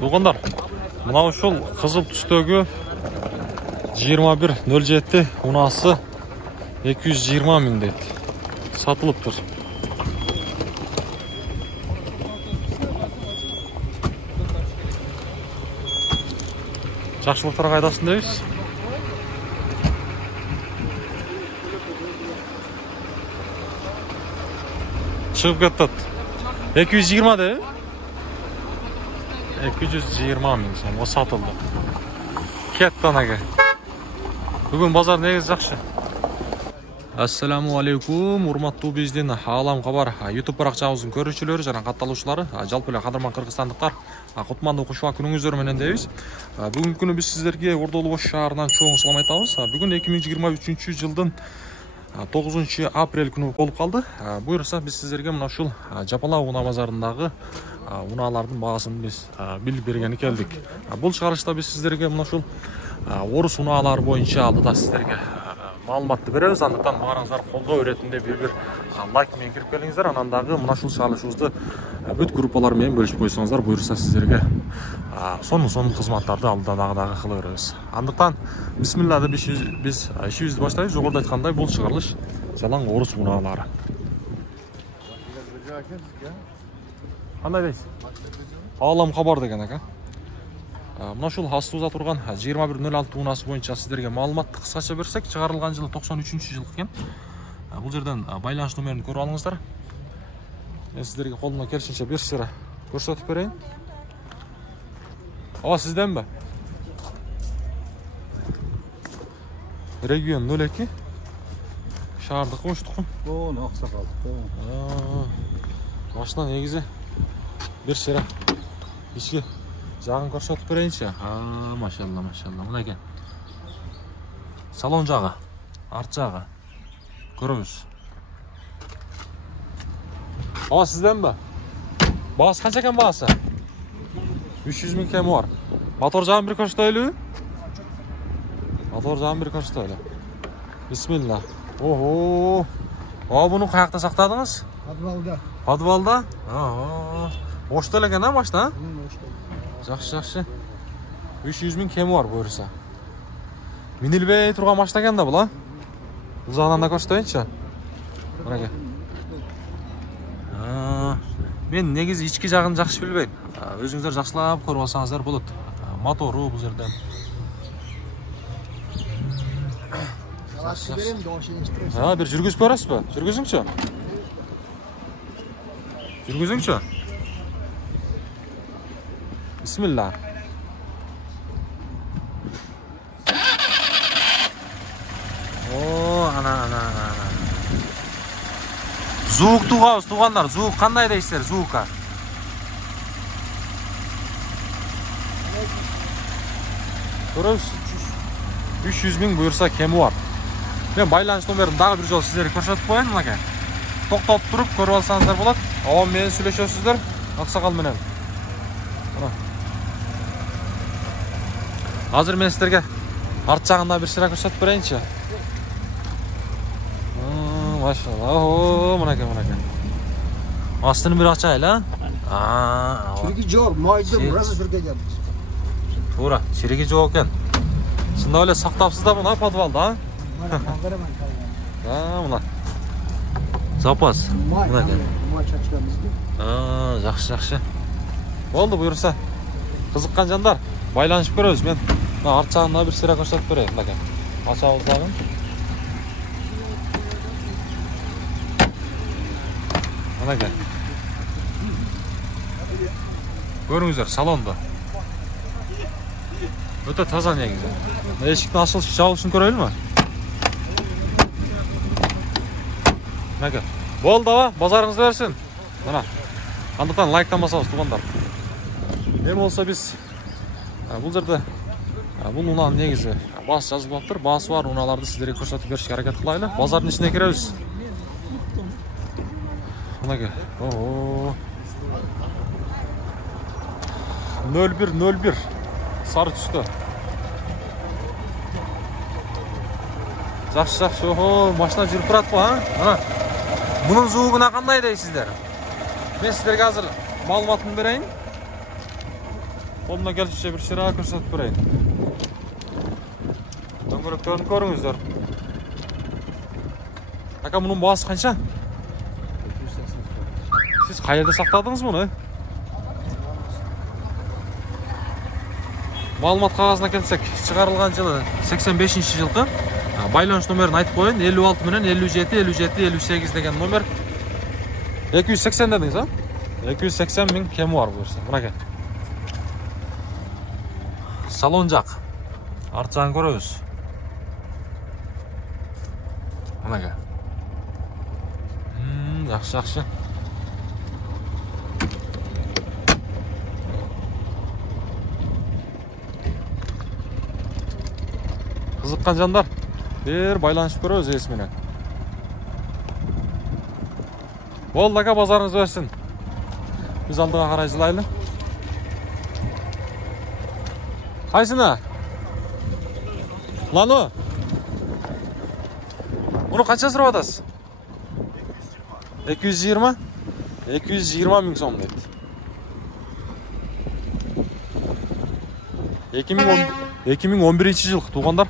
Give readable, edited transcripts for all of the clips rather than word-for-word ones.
Туғандар, мынау ушул кызыл түстөгү 2107 унасы 220 миң дейт. Сатылыптыр. Жакшылыктар кайдасын дейбиз. Чыгып кеттет. 220 дейби? 220 миң сом сатылды. Кеттен аге. Бүгүн базар негиз жакшы. Ассаламу алейкум, урматтуу биздин Алам Кабар YouTube баракчабыздын көрүүчүлөрү жана катталуучулары, жалпы эле кадырман кыргызстандыктар, кутмандуу кушуа күнүңүздөр менен дейбиз. Бүгүнкү күнү биз сиздерге Ордо Улуу шаарынан чоң салам айтабыз. Бүгүн 2023 жылдын 9 апрель күнү болуп калды. Буюрса биз сиздерге мына ушул Жапала унаа базарындагы унаалардын баасын биз билип бергени келдик. Бул чыгарылышта биз сиздерге мына ушул орус унаалары боюнча алдыда сиздерге маалыматты беребиз. Андыктан баарыңыздар колдоо иретинде бир лайк менен кирип келиңиздер. Анан дагы мына ушул чыгарылышыбызды бүт группалар менен бөлүшүп койсоңуздар, буюрса сиздерге сонун кызматтарды алдыда дагы кыла беребиз. Андыктан бисмилла деп биз ишибизди баштайбыз. Жогоруда айткандай бул чыгарылыш жалаң орус унаалары. Кандай дейсиз? Алам Кабар деген ака. Мына ушул астыбызда турган 2106 унасы боюнча сиздерге маалыматты кыскача берсек, чыгарылган жылы 93-жыл экен. Бул жерден байланыш номерин көрүп алыңыздар. Мен сиздерге колумдан келишинче бир сыра көрсөтүп берейин. Сизденби? Регион 02. Шаардыкы оштукун. Аксакалдыкы. Башынан негизи бир сыра ички жагын көрсөтүп берейинчи. Машалла. Мына экен. Салон жагы, арт жагы. Көрөбүз. Сизденби? Баасы канча экен баасы? 300 миң кеми бар. Мотор жагын бир көрсөтөлүбү? Мотор жагын бир көрсөтөлү. Бисмилла. Буну каякта сактадыңыз? Подвалда. Ошто эле экен машина? Жакшы. 300 миң кеми бар буюрса. Минилбей турган машина экен да бул, Бул жагынан да көрсөтөйүнчү. Мына экен. Мен негизи ички жагын жакшы билбейм. Өзүңүздөр жакшылап көрүп алсаңыздар болот. Мотору бул жерден. Бир жүргүзүп көрөсүзбү? Жүргүзүңчү. Бисмилла. Ana. Звук тугабыз, тугандар. Звук кандай дейсиздер, звукка? Көрөбүз. 300 миң буюрса кеми бар. Мен байланыш номерин дагы бир жолу сиздерге көрсөтүп коеюн, мынакей. Токтоп туруп көрүп алсаңыздар болот. Абам менен сүйлөшөсүздөр, аксакал менен. Азыр мен сиздерге арт жагында бир сыра көрсөтүп берейинчи. Машалла. Мына экен. Астын бир ачайлы, Чириги жок, майдым, разы сүргөдөн. Туура, чириги жок экен. Чындап эле сактапсыз да мына подвалда, Мына. Запас. Мына экен. Жакшы. Болду, буюрса. Кызыккан жандар, байланышып көрөбүз. Мен арт жагында бир сыра көрсөтүп берейин, мына экен. Ачабыз дагы. Мына экен. Көрүңүздөр, салонду. Өтө таза негизи. Эшиктин ачылыш жабылышын көрөлүмү? Мына экен. Болду, базарыңыз берсин. Мына. Андыктан лайктанбасаңыз тугандар. Эми болсо биз бул жерде бул унаанын негизи баасы жазылып атыптыр. Баасы бар унааларды сиздерге көрсөтүп беришке аракет кылайлы. Базардын ичине киребиз. Мына экен. 0101 сары түстө. Жакшы. Машина жүрүп турат го, Мына. Bunun звугуна кандай дейсиздер? Мен сиздерге азыр маалыматын берейин. Қолымдан келишинче бир шыраак көрсөтүп берейин. Дөңгөлөктөрүн көрүңүздөр. Ака, мунун баасы канча? 280 сом. Siz qayerda saqladınız bunu? Ma'lumot qog'ozuna kelsek, chiqarilgan yili 85-yilqi. Baylanish nomerini aytib qo'ying. 56 bilan 57 57 58 degan nomer. 280 dedingiz, ha? 280 ming kemi bor bu yerda. Bunaqa. Salon jaq. Artjag'ini ko'ramiz. Bunaqa. Yaxshi, yaxshi. Qiziqqan janlar, bir baylanışıp ko'ramiz esmini. Bo'ldi aka, bozoringiz bersin. Biz aldığa qaray jilayli. Qaysini? Lan o? Uni qancha so'rayapsiz? 220. 220 ming so'm deydi. 2011-yil tug'anlar.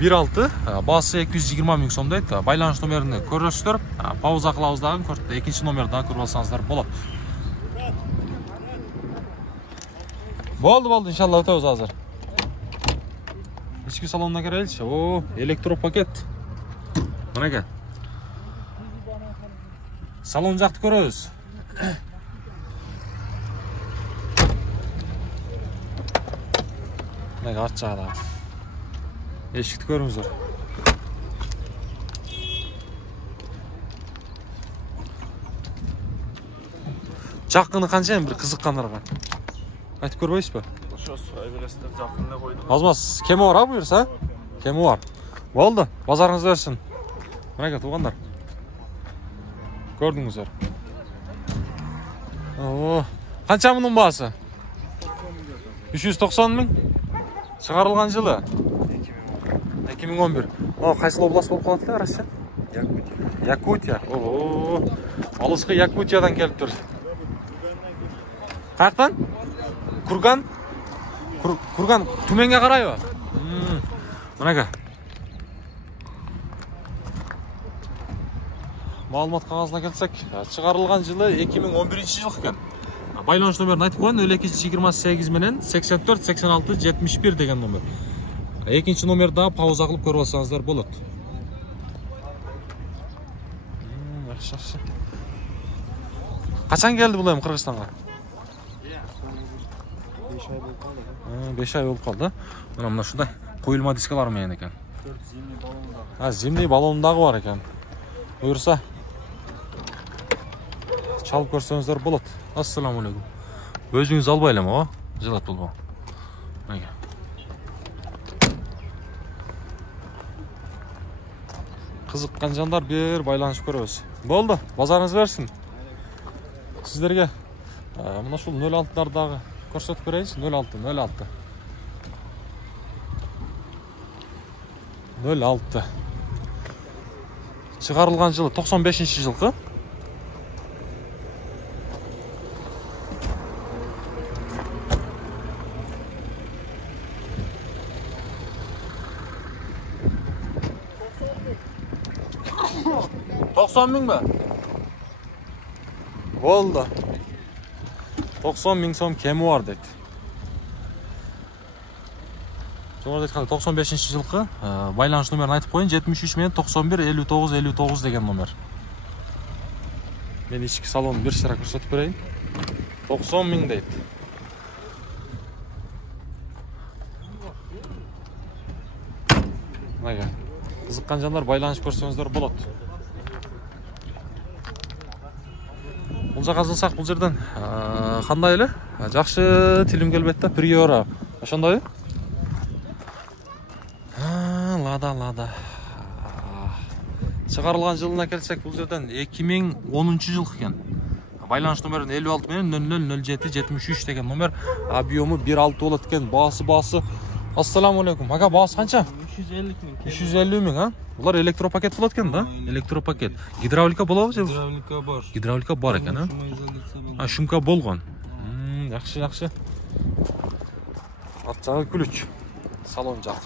1.6, bası 220 ming so'm deydi. Baylanish nomerini ko'rasizlar. Pauza qilamizdagi ko'rda ikkinchi nomerdan ko'rib olsangizlar bo'ladi. Bo'ldi, inshaalloh o'tamiz hozir. Ichki salonga kiraylik. O, elektropaket. Bunaqa. Salon jaqni ko'ramiz. Bunaqa archaqda. Eshikni ko'ringizlar. Jaqini qancha bir qiziqqanlarga. Aytib ko'rmaysizmi? O'sha so'yverasizlar, jaqinga qo'ydim. Ozmas, kemi bor bu yersa? Kemi bor. Bo'ldi, bozoringiz bersin. Bunaqa tug'anlar. Ko'rdingizlar. Oo, qancha bunun bahsi? 390 ming. Chiqarilgan yili 2011. O, qaysi oblast bo'lib qoldi, Rossiya? Yakutiya. Oo. Olisqi Yakutiyadan kelib turdi. Qayerdan? Kurgan tumanga qaraymi? Bunaqa. Ma'lumot qog'ozuna kelsak, chiqarilgan yili 2011-yil ekan. Baylanish nomerini aytib qo'ying, 0228 bilan 84 86 71 degan nomer. Ikkinchi nomerda pauza qilib ko'rib olsangizlar bo'ladi. Yaxshi. Qachon keldi bular Qirg'izistonga? 5 oy bo'lib qoldi. 5 oy bo'lib qoldi. Mana shunday qo'yilma diskalar men ekan. 4 zimniy balondagi. Ha, zimniy balondagi bor ekan. Buyursa chalib ko'rsangizlar bo'ladi. Assalomu alaykum. O'zingiz olbaylama, o. Jilat bo'lma. Mana. Qiziqqan janlar bir baylanishib ko'ramiz. Bo'ldi, bozoringiz bersin. Sizlarga mana shu 06'lardagi ko'rsatib beraylik. 06. 06. Chiqarilgan yili 95-yilqi. ming mi? Bo'ldi. 90 ming so'm kemi bor dedi. To'g'ri aytgan 95-yilqi baylanish nomerini aytib qo'ying, 73 men 91 59 59 degan nomer. Men ichki salonni bir shira ko'rsatib berayin. 90 ming deydi. Mana qiziqqan janlar baylanish ko'rsangizlar bo'ladi. Bunca qazılsak bu yerden qandaylı? Жақсы tilim kelbetdi, 1 euro. Ошондойбу? Lada. Çıkarılgan yılına kelsek bu yerden 2010-yıl ekan. Baylanish nomerini 56 men 0007 73 degan nomer. Объемы 1.6 bo'ladi ekan. Bası Assalamu alaikum. Aka bağısı kança? 350 bin. 350 ming ha? Bunlar elektropaket bulat ekan da? Elektropaket. Gidravlika bolabı? Gidravlika var. Gidravlika bar ekan ha? Ha, shumka bolgan. Yaxshi, yaxshi. Alt jagı külüç. Salon jaq.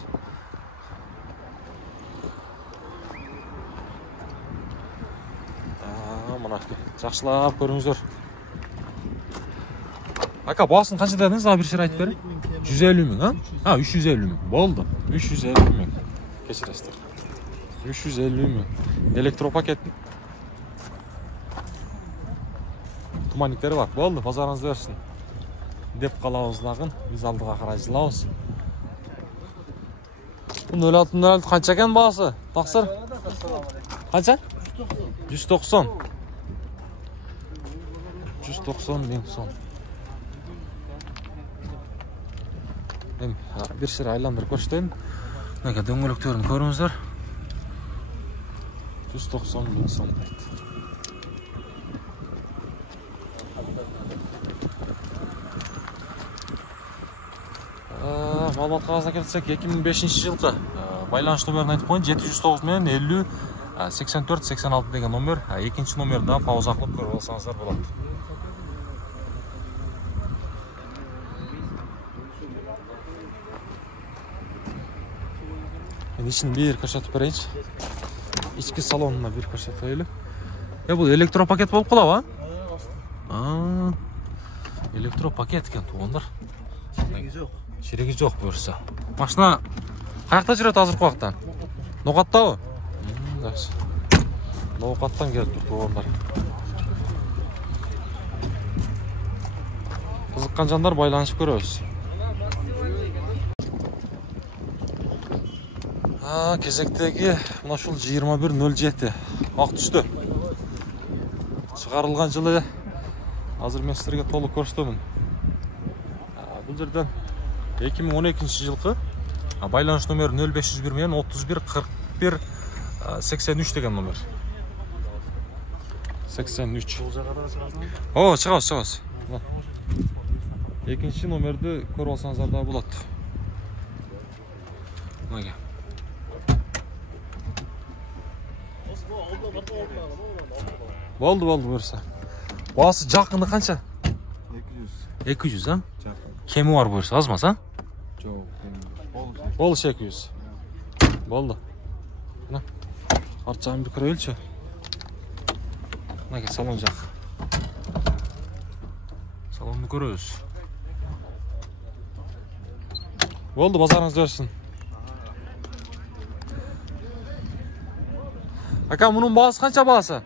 Mana yaxshilab ko'ringizlar. Aka bağısını kança dediniz? Daha bir şey aytып bering. 150 ming ha? Ha, 350 ming. Boldu. 350 ming. Kechirasizlar. 350 ming. Elektropaket. Tumanliklari bor. Boldu, bazaringizni bersin. Dep qalabыз dagın. Biz aldığa qaraj жылабыз. Bunun öyle kança ekan bağısı? Taqsir? Kança? 190. 190 ming so'm. Hem bir sıra aylandırıp koştayım. Ne kadar döngülüklerini görüyorsunuzlar. 190 bin so'm. Ma'lumot qog'ozina kelsak 2005-yilgi baylanış nomerini aytib qo'ying. 709 men 50 84 86 degan nomer. Ikkinchi nomerda pauza qilib ko'rib olsangizlar bo'ladi. İçini bir ko'rsatib beraychi. İchki salonuna bir ko'rsataylik. Bu elektropaket bo'lib qoladi, ha? Elektropaket ekan to'g'onlar. Şeregi yo'q bo'lsa. Mashina qayerda yuradi hozir qo'yaqdan? No'qatdami? Yaxshi. No'qatdan kelib turibdi to'g'onlar. Qiziqqan janlar baylanishib ko'ramiz. Kezekteki buna şul 2107 ak düştü. Çıkarılgan yılı hazır men sizlerge to'liq ko'rsataman. Bu yerden 2012 yılkı baylanış nomeri 0501 men 31 41 83 degan nomer. 83. O, çıkabız. İkinci nomerdi ko'rib olsangizlar da bo'ladi. Mana Boldu buyursa. Bağısı жақыны qancha? 200. 200 ha? Kemi var buyursa azmaz ha? Bol 200. Boldu. Mana. Artjağını bir ko'raylikchi. Mana salon jaq. Salonni ko'ramiz. Boldu, bazaringiz bersin. Aka bunun bağısı qancha bağısı?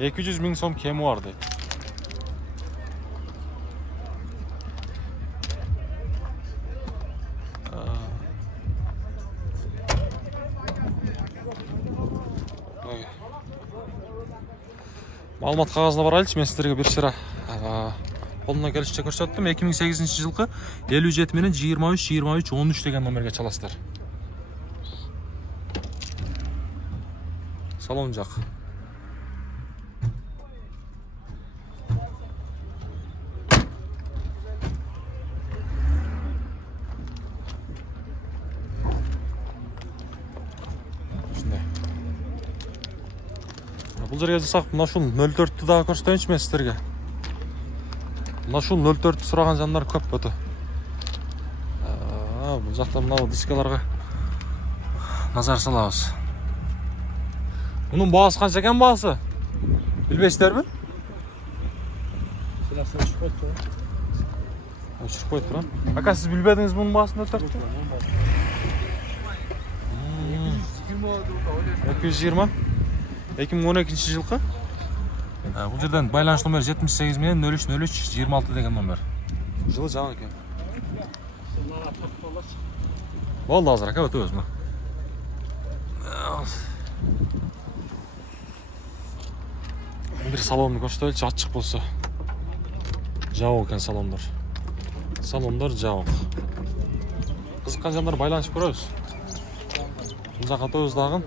200 ming so'm kemi var deydi. Ma'lumot qog'ozini boraylikchi, men sizlarga bir shira qo'ldan kelishcha ko'rsatdim. 2008-yilgi 57 meni 23 13 degan nomerga chalasizlar. Salon jaq. Bu жерге жасақ, мына шул 04-ті дағы көрсетейінші мен сіздерге. Мына шул 04-ті сұраған жандар көп өті. Бұл жақта мынау дискаларға назар салабыз. Бұның бағасы қанша екен бағасы? Білбейсіздер ме? Өшіріп қойды тұрам. Ака, сіз білбедіңіз бұның бағасын 04-ті? 220. 2012 жылқы. Бұл жерден байланыш номер 78 мен 03 26 деген номер. Жылы жаңа екен. Болды азыр, ака өте өзіме. Bir salonunu көрсетейікші, açıq болса. Жауық екен салондар. Салондар жауық. Қызыққан жандар байланышып көрөбүз. Бұл жаққа өз дағын.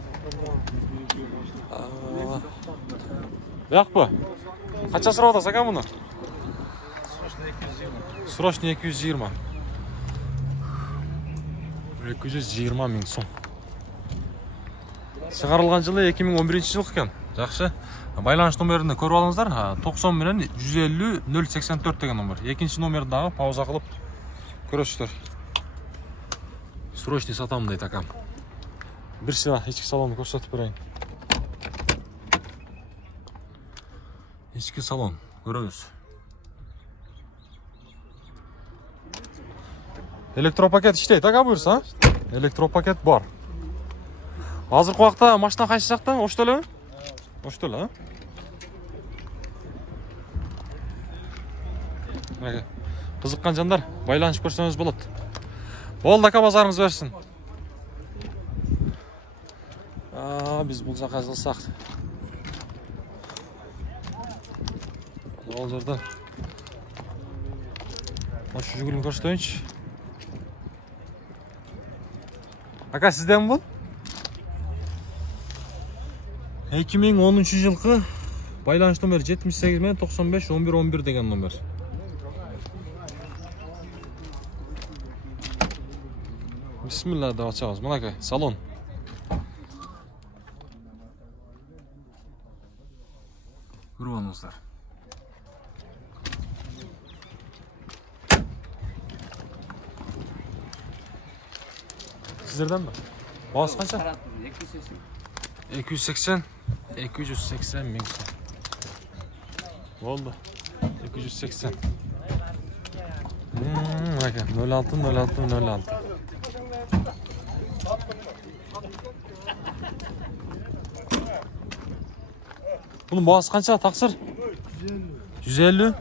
Бияқ па? Қанша сұрап атасыз ака мұны? Срочный 220. 220 миң сом. Чыгарылган жылы 2011 жыл экен. Жакшы. Байланыш номерин көрүп алыңыздар. 90 менен 150 084 деген номер. Экинчи номерди дагы пауза кылып көрөсүздөр. Срочный сатам дейт акам. Бир сыйла ички салонду көрсөтүп берейин. Ички салон көрөбүз. Электропакет иштейт, ага буюрса? Электропакет бар. Азыркы убакта машина кайсы жакта? Ошто элеби? Ошто эле, а? Кызыккан жандар, байланышып көрсөңүз болот. Болду ака, базарыңыз берсин. Биз бул жака жылсак. Ол жерде. Ошу жүгүлүн көрсөтөйүнчү. Ака, сизден бул? 2010 жылкы байланыш номер 78 менен 95 11 11 деген номер. Бисмилла деп ачабыз. Мынакей салон. Көрүп алыңыздар. Сиздерден бе? Баасы канча? 280 миң сом. Болду. 280. 06. Bunun baası kança taksır? 150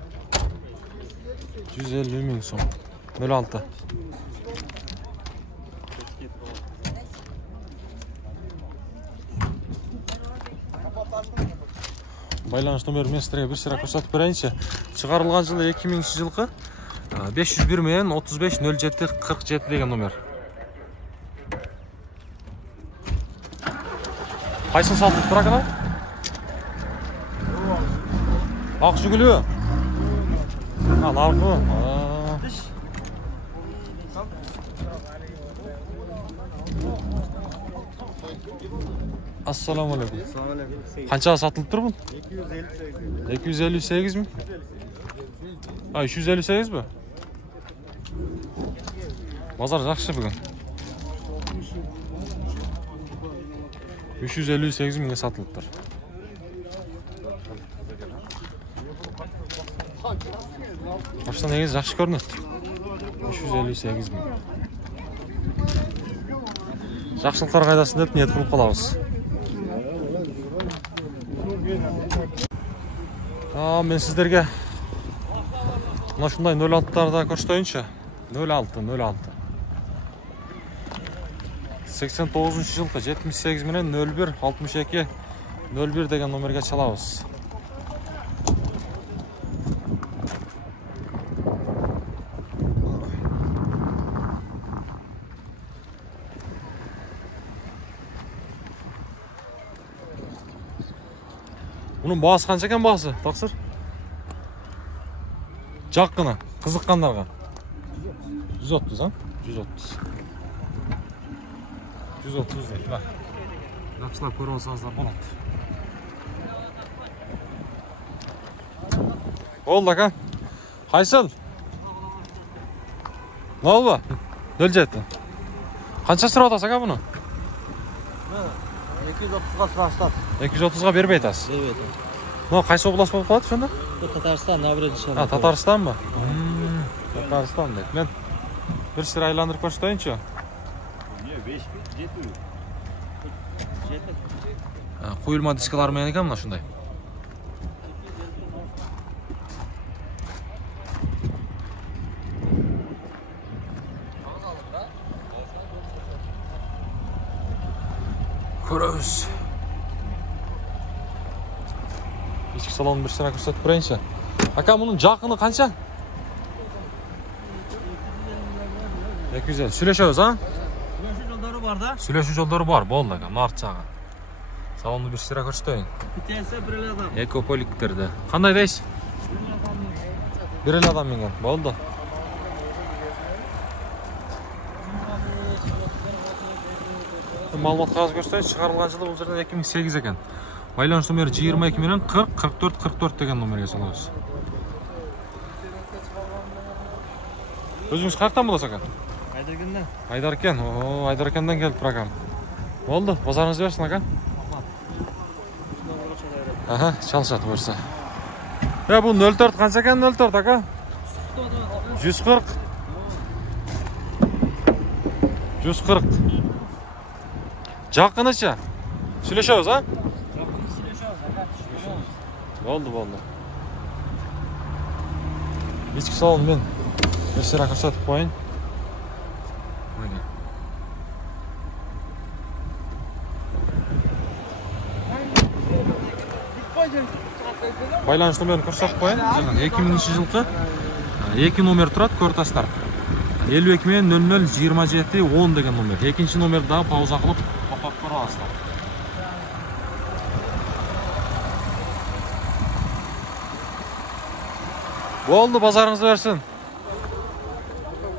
ming so'm. 06. Байланыш номер местерге bir sıra көрсөтүп берейинчи. Чыгарылган жылы 2000 жылкы 501 менен 35 07 47 деген номер. Кайсын сатылып тура экен? Ак жүгүлүү. Наркы. Assalamu alaikum. Qanchaga satılып tuр бул? 258 mi? 358 mi? Bazar жақсы бүгін. 358 миңге сатылып тұр. Başta негіз жақсы көрінеді. 358 миң. Жақсылықтар қайдасын деп ниет қылып қалабыз. Мен сіздерге мына шундай 06-тарда көрсөтөйүнчү. 06. 89 жылкы 78 менен 01 62 01 деген номерге чалабыз. Bunun baası kança eкен baası? Taksır. Жаққына, қызыққандарға. 130, ha? 130. 130 deyil, bak. Жақшылап көріп olsanızlar болады. Oldu aka. Қайсыл? Ne oldu? 07. Қанша сұрап атасың aka bunu? 230'ga sıraslar. 230'ga бербей атасыз. Evet. No, qaysi oblast болып қалады сонда? Tataristan, Navret. Tataristan mı? Tataristan deydi. Men bir sıra aylandırıp koştayınçı. Niye? 5 mi? 7 mi? Kuyulma diskalar mı yenik ama şunday. Көрөбүз. İçki salonun bir sıra көрсөтүп берейинчи. Aka bunun жақыны қанша? 250. Сүйлөшөбүз, ha? Süleşi yolları var da. Сүйлөшүү жолдору бар, болду aka. Нарт жагы. Салонду bir sıra көрсөтөйүн. Vitesi bir adam. Экополиктерде. Кандай дейсиз? Bir адам менен. Болду. Маалымат кагазы көрсөтөйүн. Чыгарылган жылы бул жерден 2008 экен. Байланыш номери 22 менен 40 44 44 деген номерге салабыз. Өзүңүз каяктан болосуз ака? Айдаркенден. Айдаркен. О, Айдаркенден келип программа. Болду, базарыңыз берсин ака. Ага, çalışat буюрса. Бул 04 канча экен 04 ака? 140. 140. Жакыныча. Сүйлөшөбүз, а? Жакын сүйлөшөбүз, ага. Болду. Ички салон мен берсера көрсөтүп коюн. Байланыш номерин көрсөтүп коюн. 2000-жылкы 2 номер турат, көртастар. 52 менен 00 27 10 деген номер. Экинчи номерди дагы пауза кылып токтотуп көрүп аласыздар. Болду, базарыңызды берсин.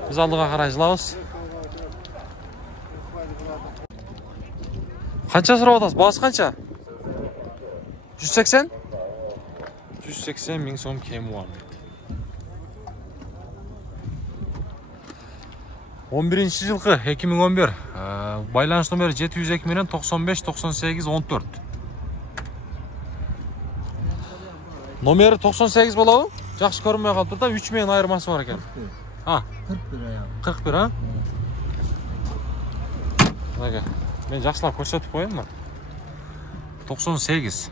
Биз алдыга карай жылабыз. Канча сурап атасыз? Баасы канча? 180? 180 миң сом кеми бар. 11-жылкы 2011. Байланыш номери 702 менен 95 98 14. Номери 98 болобу? Жакшы көрүнбөй калыптыр да, 3 менен айырмасы бар экен. 41 аял. 41, а? Ага. Мен жакшылап көрсөтүп коюмбу? 98.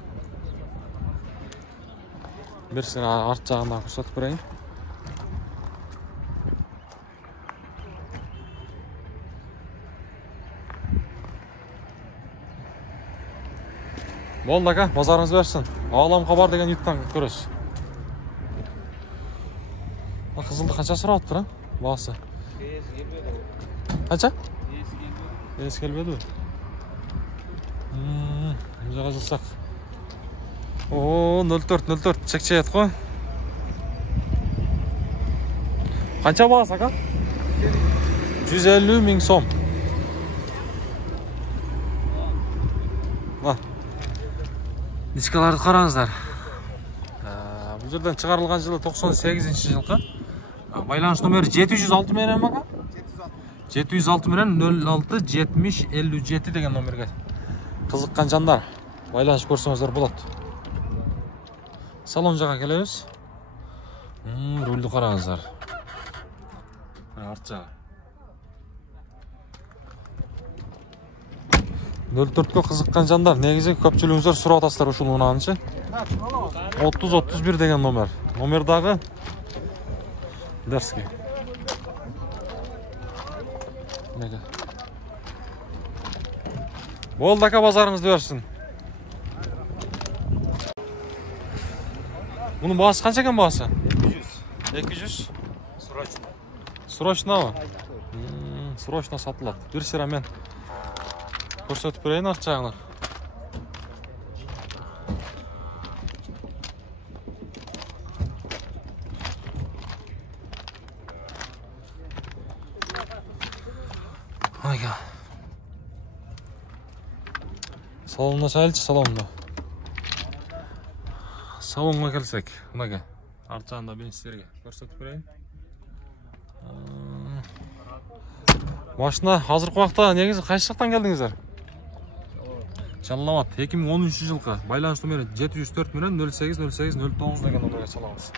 Берсин арт жагында көрсөтүп берейин. Болду ака, базарыңыз берсин. Аалам кабар деген юттан көрөсүз. Кызылды канча сурап атыптыр, а? Баасы. Канча? Эс келбеди. Мына жылсак. О, 04 чекчейт го. Канча баасы ака? 150 миң сом. Дискаларды караңыздар. Бул жерден чыгарылган жылы 98-жылкы. Байланыш номери 706 менен ака? 706 менен 06 70 57 деген номерге кызыккан жандар байланышып көрсөңүздөр болот. Салон жага келебиз. Рулду караңыздар. Арт жага. 04-кө кызыккан жандар, негизи көпчүлүгүңүздөр сурап атасыздар ушул унаанычы. 30-31 деген номер. Номер дагы Дерский. Неге? Болду ака, базарыңызды берсин. Мунун баасы канча экен баасы? 200. Срочно. Срочнабы? Срочно сатылат. Бир сыра мен көрсөтүп берейин арт жагына. Ага. Салонuna çayılçı salonuna. Salonuna kelsek. Mınaga. Арт жағында бенчтерге көрсөтүп берейин. Машина азыркы убакта негизи кайсы жактан келдиңиздер? Жалал Абад 2013-жылкы. Байланыш номери 704 менен 08 08 09 деген номерге салабыз.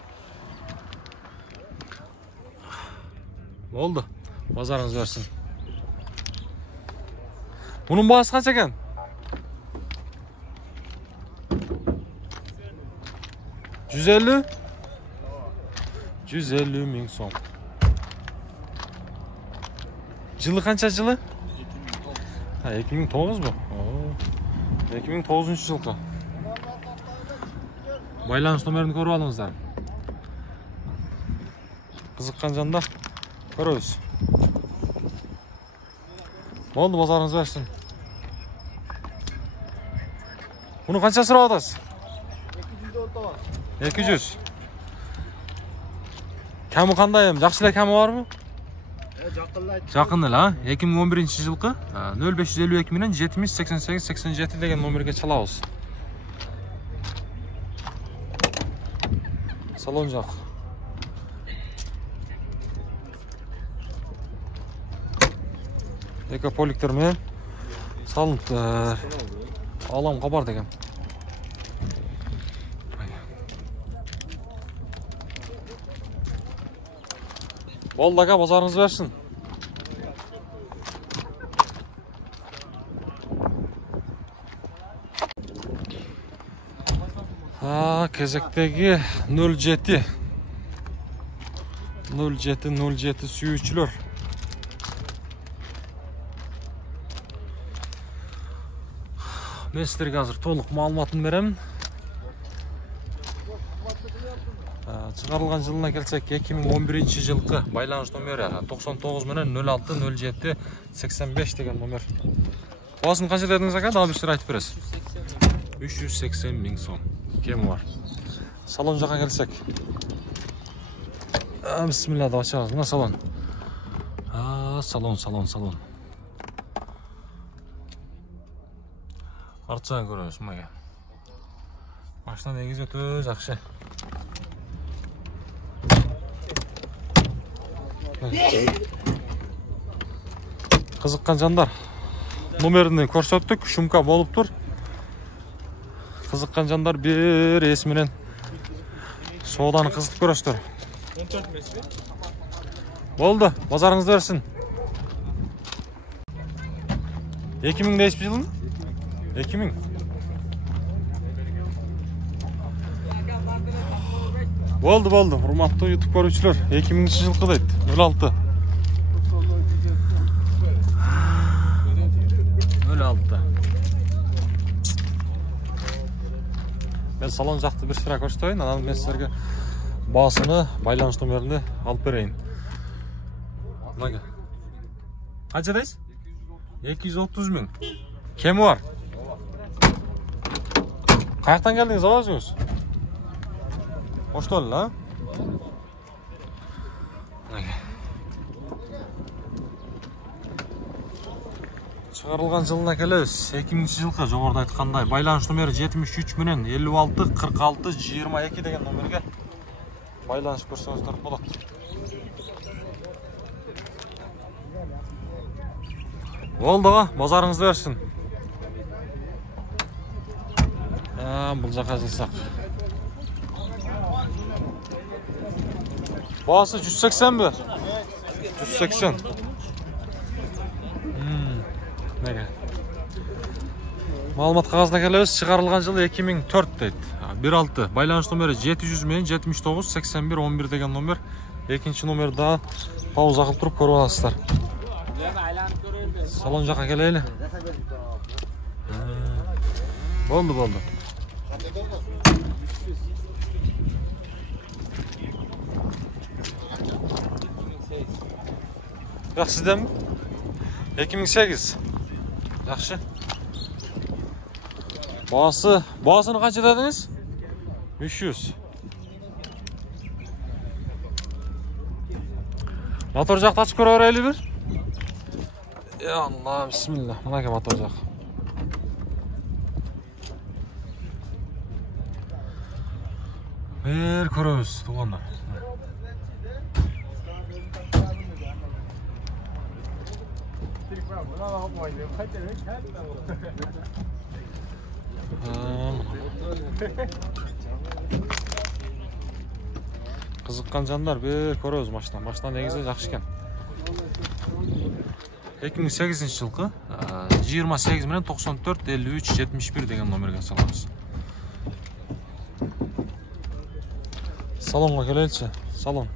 Болду. Базарыңыз берсин. Bunun baası kaç eкен? 150? 150 ming so'm. Жылы қанша жылы? 2009 bu. 2009-жылқы. Байланыш номерін көріп алыңыздар. Қызыққан жандар көрөбүз. Болду, базарыңыз берсин. Bunu qancha surab atasiz? 200. Kami qanday? Yaxshilar kami bormi? Жақын эле, а? 2011-жылкы 0552 менен 708887 деген номерге чалабыз. Салон жақ. Экополиктер менен салынып аламга бар деген. Болды ака, базарыңыз берсін. Кезектегі 07 сүйүүчүлөр. Мен сіздерге азыр толық маалыматын беремін. Чыгарылган жылына келсек, 2011 жылкы байланыш номери 99 менен 06 07 85 деген номер. Баасын канча дедиңиз ака? Дагы бир сөз айтып бересиз. 380 миң сом. Кем бар? Салон жаққа келсек. Бисмилlah, да açarız. Мына салон. Салон. Арт жағын көрөбүз, мына. Машина негизи өтө жакшы. Кызыккан жандар, номерин көрсөттүк, шумка болуптур. Кызыккан жандар бир эс менен сооданы кызытып көрөсүздөр. Болду, базарыңызды берсин. 2000 дейсиз жылын? 2000. Болду, урматтуу YouTube көрүүчүлөр. 2000 жылкы дейт, 06. 06. Мен салон жақты бір шырақ көрсөтөйүн, анан мен сіздерге баасыны, байланыш номерини алып берейин. Мага. Канча дейсиз? 230 миң. Кеми бар? Каяктан келдиңиз, аласыңыз? Оштол, а? Чыгарылган жылына келебиз. 2000 жылкы жогоруда айткандай байланыш номери 73 менен 56 46 22 деген номерге байланыш көрсөңүздөр болот. Болду, базарыңызды берсин. Бул жака жылсак. Baası 180 mi? 180. Nege? Malumat kağızına geliriz. Çıkarılgan yılı 2004 deydi. 16. Байланыш номері 700 мен 79 81 11 деген номер. Екінші номер daha pauza қылып тұрып көріп аласыздар. Салон жаққа келейлі. Болды. Yok sizden mi? 2008. Yaxşı. Boğasını kaç dediniz? 300. Motor жақты açıp көрөбүрөлү bir. Ya Allah, bismillah. Mınaki motor жақ. Bir көрөбүз, туғандар. Кызыккан жандар бир көрөбүз машина. Машина негизи жакшы экен. 2008 жылкы 28 менен 94 53 71 деген номерге салабыз. Салонга келеличи. Салон.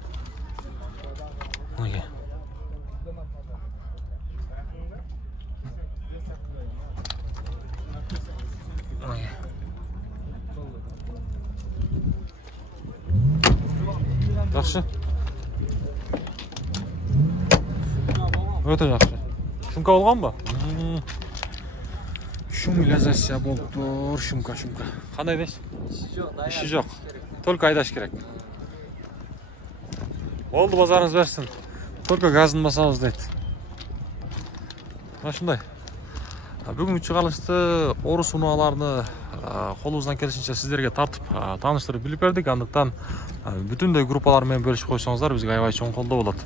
Мына. Жақсы. Өте жақсы. Шумка болған ба? Шумилизация болып тұр. Шумка. Қандай дейсіз? Іші жоқ. Только айдаш керек. Oldu, bazarınız versin. Motorga gazын басамыз дейт. Ушундай. Бүгүнкү чыгарылышты орус унааларыны колубуздан келишинче сиздерге тартып тааныштырып билип бердик. Андыктан бүтүндөй группалар менен бөлүшүп койсоңуздар бизге аябай чоң колдоо болот.